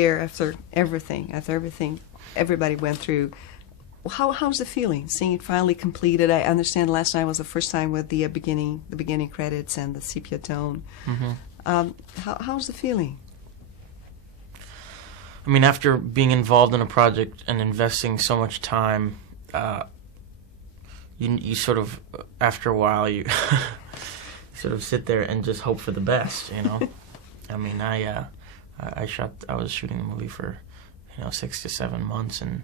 there after everything everybody went through. How's the feeling seeing it finally completed? I understand last night was the first time with the beginning credits and the sepia tone. How's the feeling? I mean, after being involved in a project and investing so much time, you sort of, after a while, you sort of sit there and just hope for the best, you know? I mean, I was shooting the movie for, 6 to 7 months, and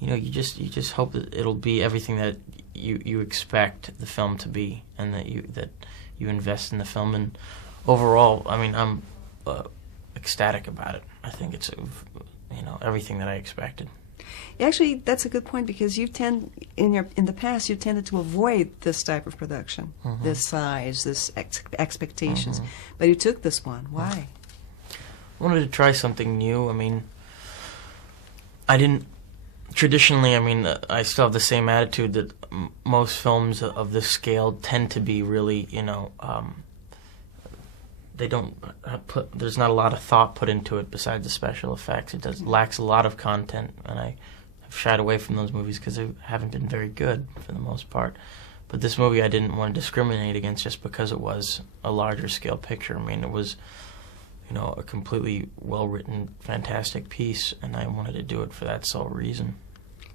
you just hope that it'll be everything that you expect the film to be, and that you invest in the film. And overall, I mean, I'm ecstatic about it. I think it's everything that I expected. Actually, that's a good point, because you tend in the past you tended to avoid this type of production, this size, this expectations, but you took this one. Why? I wanted to try something new. I mean, I didn't traditionally. I mean, I still have the same attitude that most films of this scale tend to be really, they don't there's not a lot of thought put into it besides the special effects. It lacks a lot of content, and I have shied away from those movies because they haven't been very good for the most part. But this movie I didn't want to discriminate against just because it was a larger scale picture. I mean, it was, a completely well-written, fantastic piece, and I wanted to do it for that sole reason.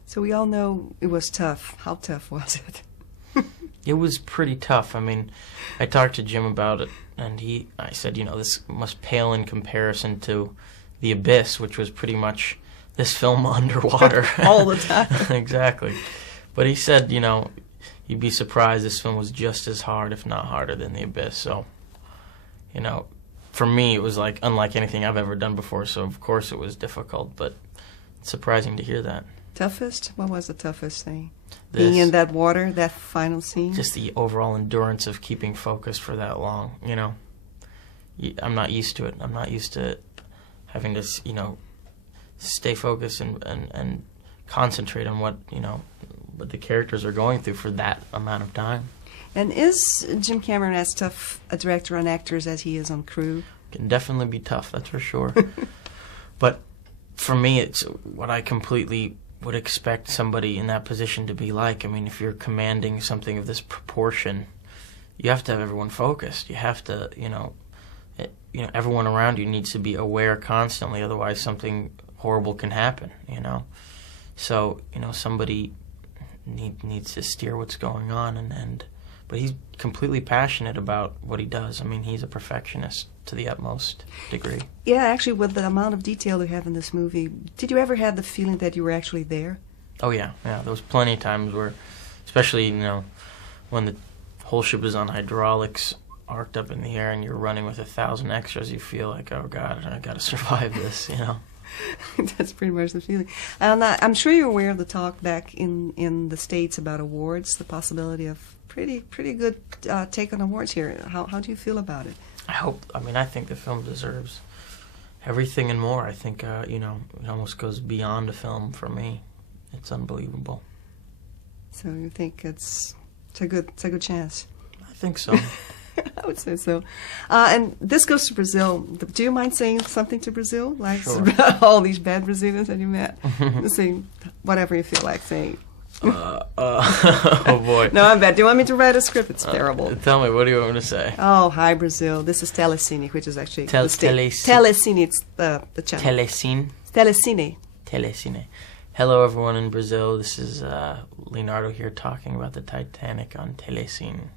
So we all know it was tough. How tough was it? It was pretty tough. I mean, I talked to Jim about it, and I said, this must pale in comparison to The Abyss, which was pretty much this film underwater. All the time. Exactly. But he said, you'd be surprised this film was just as hard, if not harder, than The Abyss. So, for me, it was like unlike anything I've ever done before, so of course it was difficult, but it's surprising to hear that. Toughest? What was the toughest thing? Being in that water, that final scene? Just the overall endurance of keeping focused for that long, I'm not used to it. I'm not used to having to, stay focused and concentrate on what the characters are going through for that amount of time. And is Jim Cameron as tough a director on actors as he is on crew? Can definitely be tough, that's for sure. But for me, it's what I completely would expect somebody in that position to be like. I mean, if you're commanding something of this proportion, you have to have everyone focused. You have to, everyone around you needs to be aware constantly, otherwise something horrible can happen, So, somebody needs to steer what's going on, but he's completely passionate about what he does. I mean, he's a perfectionist to the utmost degree. Yeah, actually, with the amount of detail you have in this movie, did you ever have the feeling that you were actually there? Oh, yeah. There was plenty of times where, especially, when the whole ship is on hydraulics, arced up in the air, and you're running with 1,000 extras, you feel like, oh, God, I got to survive this, That's pretty much the feeling. And I'm sure you're aware of the talk back in the States about awards, the possibility of pretty good take on awards here. How do you feel about it? I think the film deserves everything and more. I think, it almost goes beyond a film for me. It's unbelievable. So you think it's a good chance? I think so. I would say so. And this goes to Brazil. Do you mind saying something to Brazil? Like sure. All these bad Brazilians that you met? Say whatever you feel like saying. Oh boy. No, I'm bad. Do you want me to write a script? It's terrible. Tell me, what do you want me to say? Oh, hi Brazil. This is Telecine, which is actually Telecine. Telecine, it's the channel. Telecine. Telecine. Telecine. Hello everyone in Brazil. This is Leonardo here talking about the Titanic on Telecine.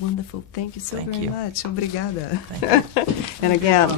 Wonderful. Thank you so very much. Obrigada. Thank you. And again,